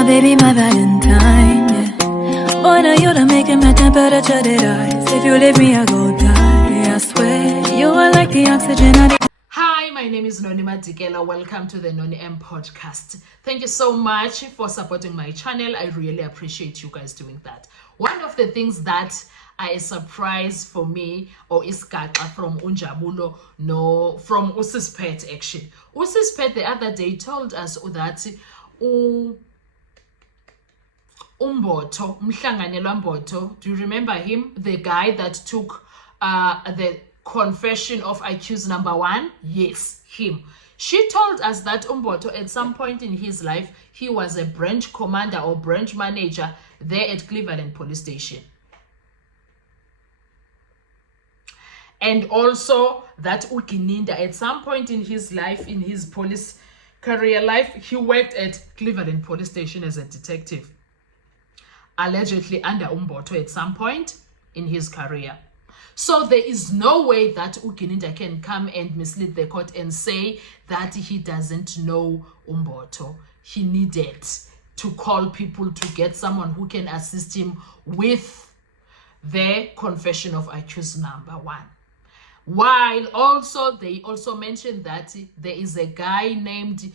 my baby, my Valentine, yeah. Boy, now you done making my temperature rise. If you leave me, I go die, I swear. You are like the oxygen I need. Hi, my name is Noni Madikela. Welcome to the Noni M podcast. Thank you so much for supporting my channel. I really appreciate you guys doing that. One of the things that are a surprise for me or is Gaxa from Unjabulo, no, from Usispet actually. Usispet the other day told us that Umboto, Mhlanganelwa Mboto, do you remember him? The guy that took the confession of accused number 1? Yes, him. She told us that Umboto at some point in his life, he was a branch commander or branch manager there at Cleveland Police Station. And also that Ukininda at some point in his life, in his police career life, he worked at Cleveland Police Station as a detective. Allegedly under Umboto at some point in his career. So there is no way that Ukininda can come and mislead the court and say that he doesn't know Umboto. He needed to call people to get someone who can assist him with the confession of accused number 1. While also they also mentioned that there is a guy named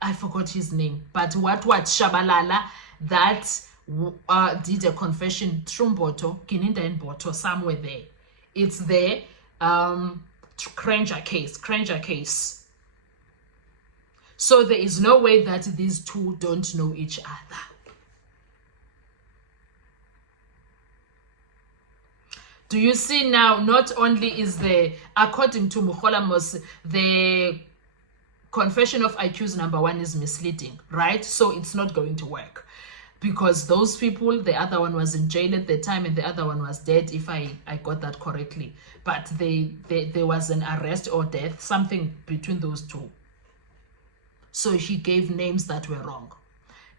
I forgot his name, but what Shabalala that did a confession through Mboto, Kininda and Mboto, somewhere there. It's the Granger case. So there is no way that these two don't know each other. Do you see now, not only is according to Mukhola Mos, the confession of accused number 1 is misleading, right? So it's not going to work. Because those people, the other one was in jail at the time and the other one was dead, if I got that correctly. But there was an arrest or death, something between those two. So he gave names that were wrong.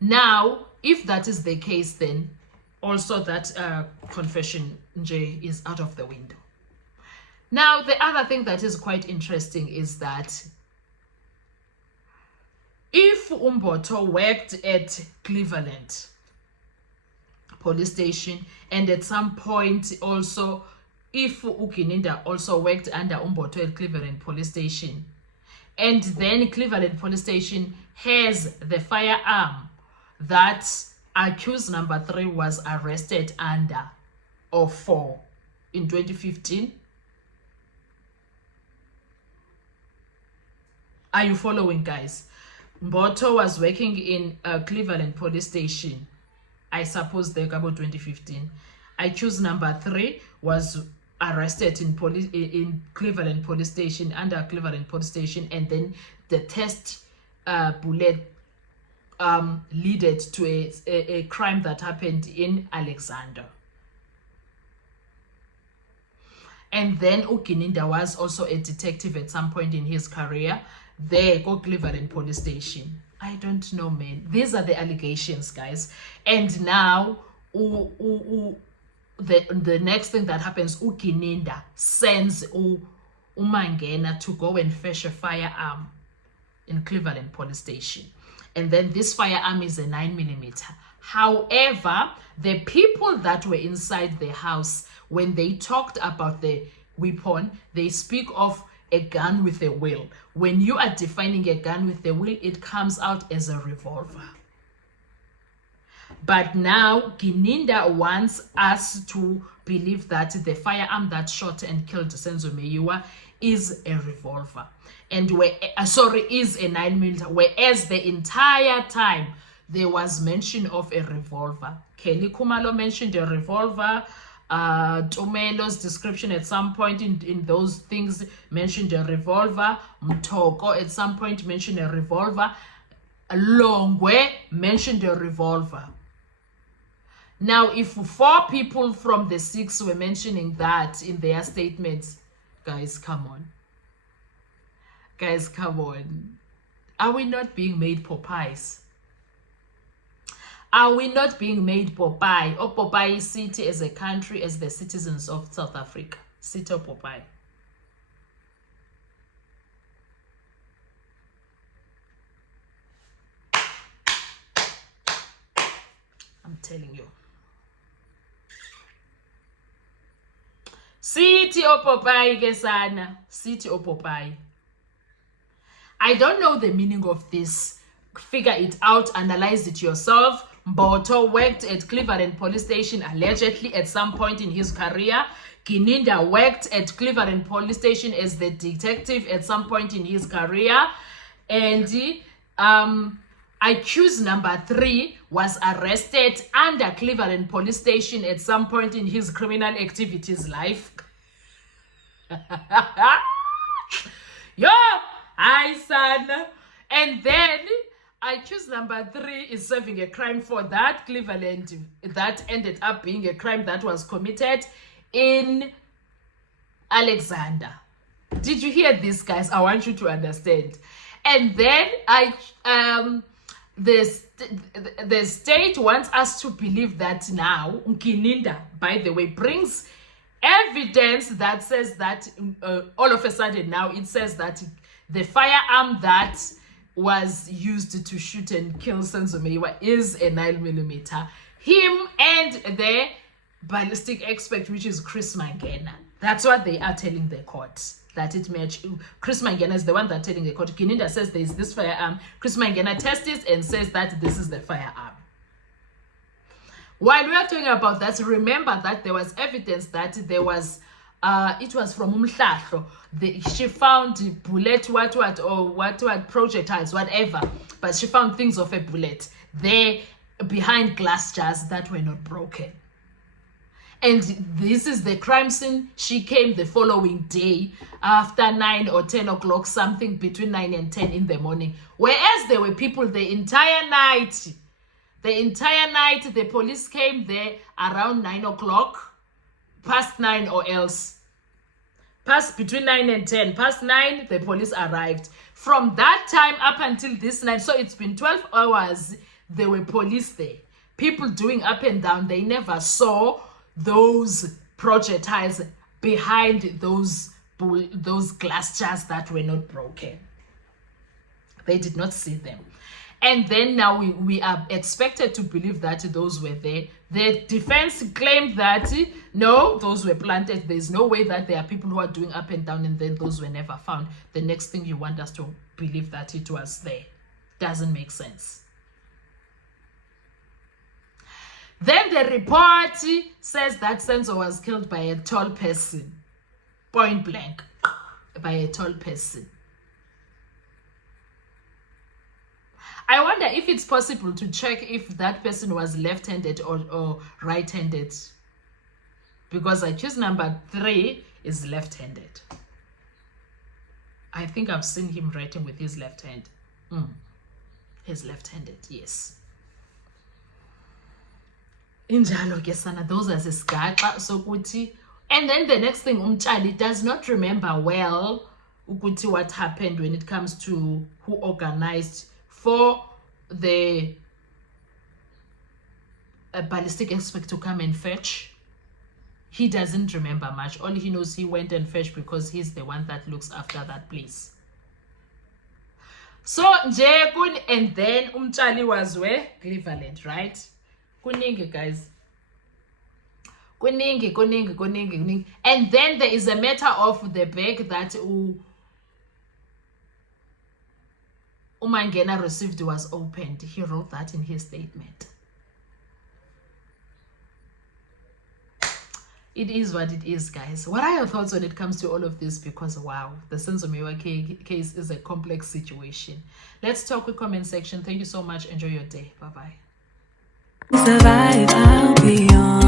Now, if that is the case, then also that confession is out of the window. Now, the other thing that is quite interesting is that if Umboto worked at Cleveland Police Station, and at some point also, if Ukininda also worked under Umboto at Cleveland Police Station, and then Cleveland Police Station has the firearm that accused number 3 was arrested under or for in 2015. Are you following, guys? Mboto was working in Cleveland Police Station, I suppose they about 2015. Accused number 3 was arrested in Cleveland Police Station, under Cleveland Police Station, and then the test bullet led to a crime that happened in Alexander. And then Ukininda was also a detective at some point in his career. There, go Cleveland Police Station. I don't know, man. These are the allegations, guys. And now, the next thing that happens, Ukininda sends Umangena to go and fetch a firearm in Cleveland Police Station. And then this firearm is a 9mm. However, the people that were inside the house, when they talked about the weapon, they speak of a gun with a wheel. When you are defining a gun with a wheel, it comes out as a revolver. But now Kininda wants us to believe that the firearm that shot and killed Senzo Meyiwa is a revolver, and is a 9mm, whereas the entire time there was mention of a revolver. Kelly Kumalo mentioned a revolver. Tomelo's description at some point in those things mentioned a revolver. Mtoko at some point mentioned a revolver. Longwe mentioned a revolver. Now, if 4 people from the 6 were mentioning that in their statements, guys, come on. Guys, come on. Are we not being made Popeyes? Are we not being made Popeye or Popeye City as a country, as the citizens of South Africa? City of Popeye. I'm telling you. City Opopai Gesana. City Opopai. I don't know the meaning of this. Figure it out, analyze it yourself. Mboto worked at Cleveland Police Station allegedly at some point in his career. Kininda worked at Cleveland Police Station as the detective at some point in his career. And accused number 3 was arrested under Cleveland Police Station at some point in his criminal activities life. Yo, hi son. And then accused number 3 is serving a crime for that Cleveland that ended up being a crime that was committed in Alexander. Did you hear this, guys? I want you to understand. And then the state wants us to believe that now Kininda, by the way, brings evidence that says that all of a sudden now it says that the firearm that was used to shoot and kill Senzo Meyiwa is a 9mm. Him and the ballistic expert, which is Chris Mangena. That's what they are telling the court. That it matched. Chris Mangena is the one that's telling the court. Kininda says there is this firearm. Chris Mangena tests it and says that this is the firearm. While we are talking about that, remember that there was evidence that there was, it was from Umhlahlo. She found bullet, what projectiles, whatever. But she found things of a bullet there behind glass jars that were not broken. And this is the crime scene. She came the following day after 9 or 10 o'clock, something between 9 and 10 in the morning. Whereas there were people the entire night. The entire night, the police came there around 9 o'clock, past 9 or else. Past between 9 and 10. Past 9, the police arrived. From that time up until this night, so it's been 12 hours, there were police there. People doing up and down. They never saw those projectiles behind those glass jars that were not broken. They did not see them. And then now we are expected to believe that those were there. The defense claimed that no, those were planted. There's no way that there are people who are doing up and down and then those were never found. The next thing you want us to believe that it was there. Doesn't make sense. Then the report says that Senzo was killed by a tall person. Point blank. By a tall person. I wonder if it's possible to check if that person was left-handed or right-handed. Because accused number 3 is left-handed. I think I've seen him writing with his left hand. He's left-handed, yes. Injalo ke sana, those are zesigaxa sokuthi. And then the next thing, Umtshali does not remember well ukuthi what happened when it comes to who organized for the ballistic expert to come and fetch. He doesn't remember much. All he knows, he went and fetched because he's the one that looks after that place. So nje kun, and then Umtshali was where? Cleveland, right? Kuningi, guys. Kuningi. And then there is a matter of the bag that Umangena received was opened. He wrote that in his statement. It is what it is, guys. What are your thoughts when it comes to all of this? Because wow, the Senzo Meyiwa case is a complex situation. Let's talk with comment section. Thank you so much. Enjoy your day. Bye-bye. Survive, I'll be on.